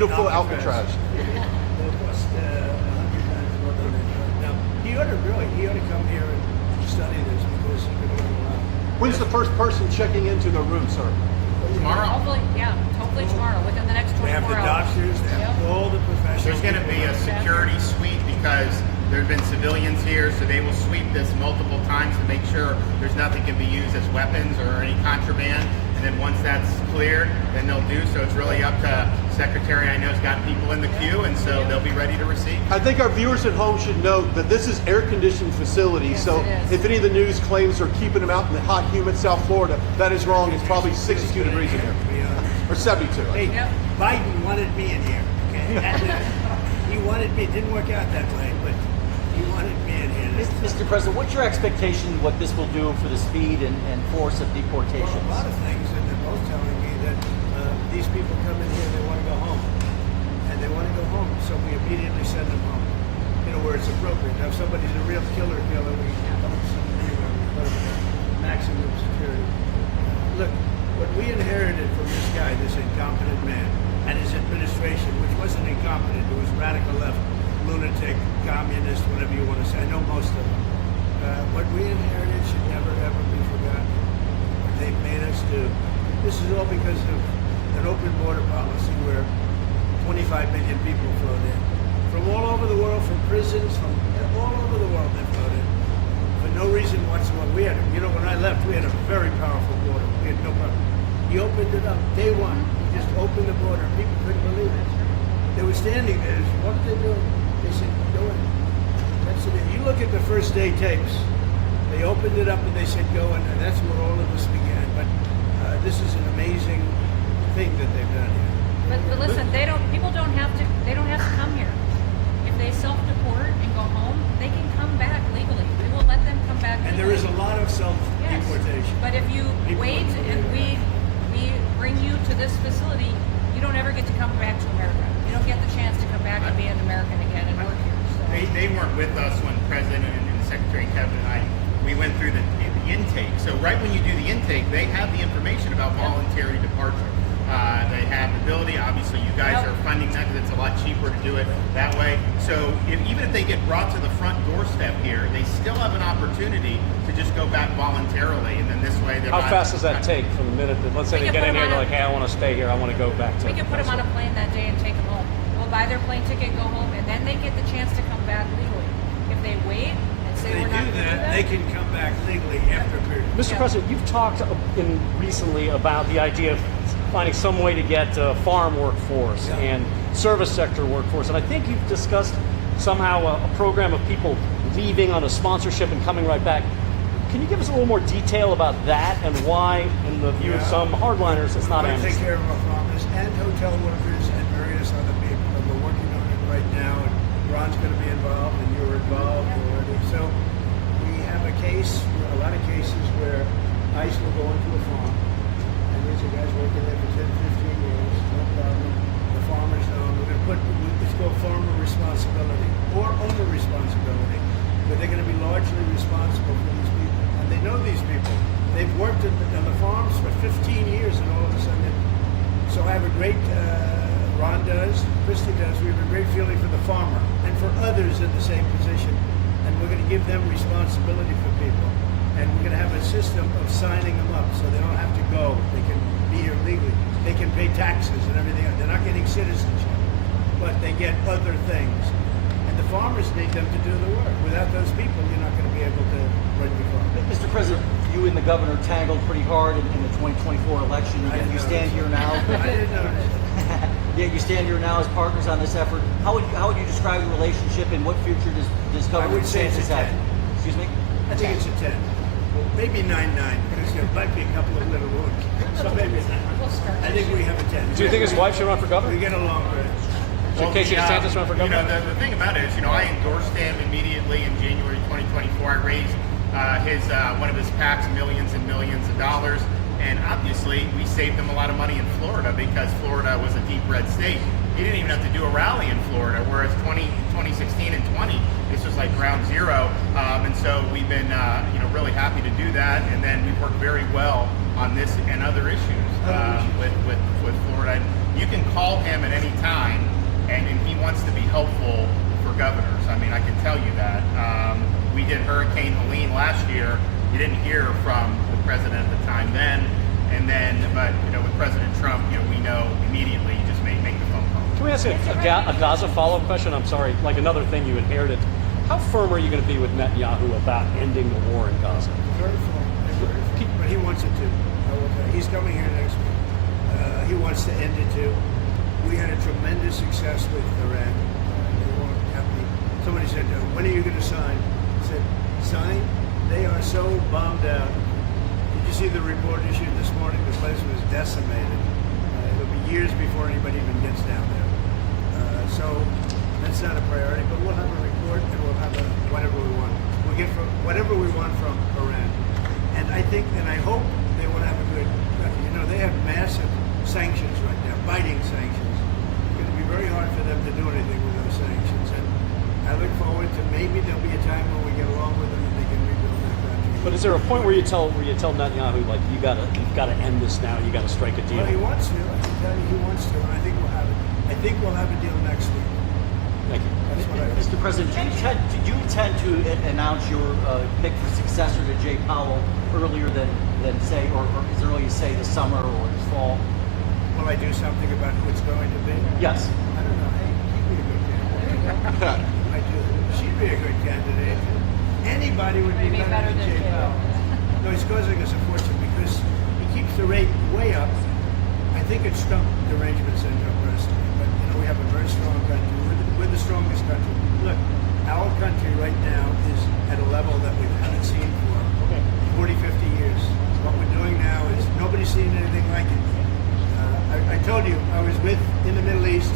beautiful Alcatraz. They'll cost 100 times more than that. Now, he ought to come here and study this because he could learn a lot. When's the first person checking into the room, sir? Tomorrow. Hopefully tomorrow, within the next 24 They have the hours. doctors, they have all the professionals. There's going to be a security sweep because there have been civilians here, so they will sweep this multiple times to make sure there's nothing can be used as weapons or any contraband. And then once that's cleared, then they'll do so. It's really up to Secretary. I know has got people in the queue, and so they'll be ready to receive. I think our viewers at home should note that this is air-conditioned facility, Yes, so it is. if any of the news claims they're keeping them out in the hot, humid South Florida, that is wrong. It's probably 62 degrees in here, or 72. Hey, Yep. Biden wanted me in here. Okay? He wanted me. It didn't work out that way, but he wanted me in here. Mr. President, what's your expectation what this will do for the speed and force of deportations? Well, a lot of things, and they're both telling me that these people come in here and they want to go home. And they want to go home, so we immediately send them home. You know, where it's appropriate. Now, if somebody's a real killer, we don't send them anywhere. We put them in maximum security. Look, what we inherited from this guy, this incompetent man, and his administration, which wasn't incompetent, it was radical left, lunatic, communist, whatever you want to say. I know most of them. What we inherited should never, ever be forgotten. What they've made us do. This is all because of an open border policy where 25 million people flowed in. From all over the world, from prisons, from all over the world they flowed in. For no reason whatsoever. When I left, we had a very powerful border. We had no problem. He opened it up day one. He just opened the border. People couldn't believe it. They were standing there. What are they doing? They said, go in. That's it. You look at the first day tapes. They opened it up and they said, go in. And that's where all of this began. But this is an amazing thing that they've done here. But listen, people don't have to come here. If they self-deport and go home, they can come back legally. We will let them come back legally. And there is a lot of self-deportation. Yes. But if you wait and we bring you to this facility, you don't ever get to come back to America. You don't get the chance to come back and be an American again and work here. So. They weren't with us when President and Secretary Kevin and we went through the intake. So right when you do the intake, they have the information about voluntary departure. They have the ability. Obviously, you guys are funding that because it's a lot cheaper to do it that way. So even if they get brought to the front doorstep here, they still have an opportunity to just go back voluntarily, and then this way they're How not, fast does that take from the minute that, let's say they get in here and they're like, hey, I want to stay here, I want to go back to... We can put them on a plane that day and take them home. We'll buy their plane ticket, go home, and then they get the chance to come back legally. If they wait and say we're not going to do that, they can come back legally after a period. Mr. President, you've talked recently about the idea of finding some way to get farm workforce and service sector workforce, and I think you've discussed somehow a program of people leaving on a sponsorship and coming right back. Can you give us a little more detail about that and why, in the view of some hardliners, it's not We amnesty? take care of our farmers and hotel workers and various other people. And we're working on it right now, and Ron's going to be involved, and you're involved already. So we have a lot of cases where ICE will go into a farm, and these are guys working there for 10, 15 years, no problem. The farmers know. We're going to put, it's called farmer responsibility or owner responsibility, but they're going to be largely responsible for these people. And they know these people. They've worked on the farms for 15 years, and all of a sudden, so I have a great, Ron does, Christy does, we have a great feeling for the farmer and for others in the same position. And we're going to give them responsibility for people. And we're going to have a system of signing them up so they don't have to go. They can be here legally. They can pay taxes and everything else. They're not getting citizenship, but they get other things. And the farmers need them to do the work. Without those people, you're not going to be able to run your farm. Mr. President, you and the governor tangled pretty hard in the 2024 election. Yet you stand here now. I didn't notice. Yet you stand here now as partners on this effort. How would you describe the relationship, and what future does I Governor would say it's DeSantis a have? 10. Excuse me? I think it's a 10. Maybe 9-9, because there might be a couple of little wounds. So maybe it's 9. I think we have a 10. Do you think his wife should run for governor? We get along great. Should Casey DeSantis run for governor? The thing about it is, I endorsed him immediately in January 2024. I raised one of his PACs millions and millions of dollars. And obviously, we saved him a lot of money in Florida because Florida was a deep red state. He didn't even have to do a rally in Florida, whereas 2016 and 20, this was like ground zero. And so we've been really happy to do that. And then we've worked very well on this and other issues with Florida. You can call him at any time, and he wants to be helpful for governors. I mean, I can tell you that. We did Hurricane Helene last year. You didn't hear from the president at the time then, but with President Trump, we know immediately. You just make the phone call. Can we ask a Gaza follow-up question? I'm sorry, like another thing you inherited. How firm are you going to be with Netanyahu about ending the war in Gaza? Very firm, but he wants it to. I will tell you. He's coming here next week. He wants to end it too. We had a tremendous success with Iran. They won't have me. Somebody said, "When are you going to sign?" I said, "Sign? They are so bombed out." Did you see the report issued this morning? The place was decimated. It'll be years before anybody even gets down there. So that's not a priority, but we'll have a report and we'll have whatever we want. We'll get whatever we want from Iran. And I think, and I hope they will have a good country. They have massive sanctions right now, biting sanctions. It's going to be very hard for them to do anything with those sanctions. And I look forward to maybe there'll be a time when we get along with them and they can rebuild their country. But is there a point where you tell Netanyahu, like, you've got to end this now, you got to strike a deal? Well, he wants to. I can tell you he wants to, and I think we'll have it. I think we'll have a deal next week. Thank you. That's what I think. Mr. President, did you intend to announce your pick for successor to Jay Powell earlier than say, or as early as say the summer or this fall? Will I do something about who it's going to be? Yes. I don't know. Hey, she'd be a good candidate. I do. She'd be a good candidate. Anybody would be better than Jay Powell. No, he's causing us a fortune because he keeps the rate way up. I think it's stumped derangement syndrome personally, but we have a very strong country. We're the strongest country. Look, our country right now is at a level that we haven't seen for 40, 50 years. What we're doing now is nobody's seen anything like it. I told you, I was in the Middle East.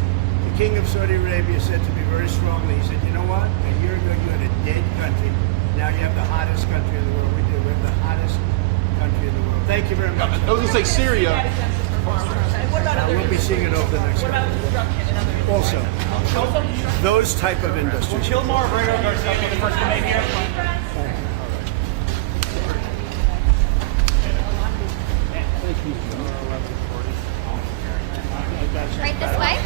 The King of Saudi Arabia said to me very strongly, he said, "You know what? A year ago you had a dead country. Now you have the hottest country in the world." We do. We have the hottest country in the world. Thank you very much. I was going to say Syria. We'll be seeing it over the next couple of years. Also, those type of industries. Kilmar, Brego, Garcia, the first to make here. Right this way?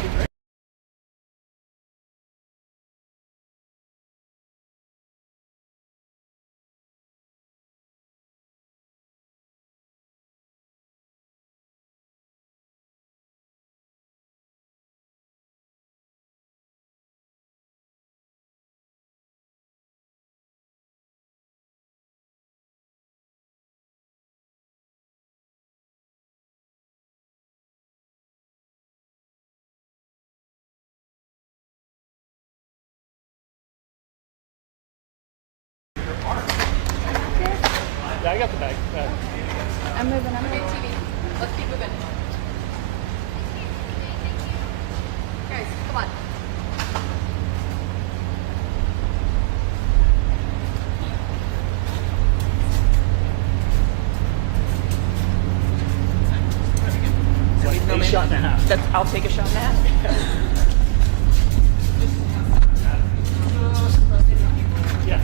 Yeah, I got the bag. I'm moving. TV. Let's keep moving. Guys, come on. A shot and a half. I'll take a shot now. Yeah.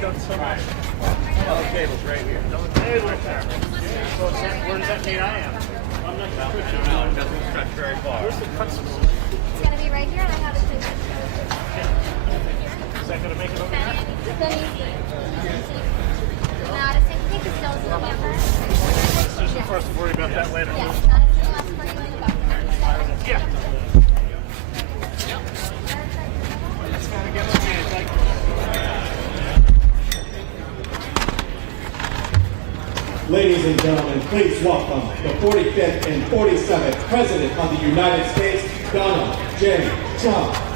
table's right here. Where does that mean I am? I'm not No, it doesn't stretch very far. Where's the customer? It's gonna be right here, and I have it too. Is that going to make it over there? Let me see. Not a single thing is still in November. Decision for us to worry about that later. Yes, not a single last party in November. Yeah. Ladies and gentlemen, please welcome the 45th and 47th President of the United States, Donald J. Trump.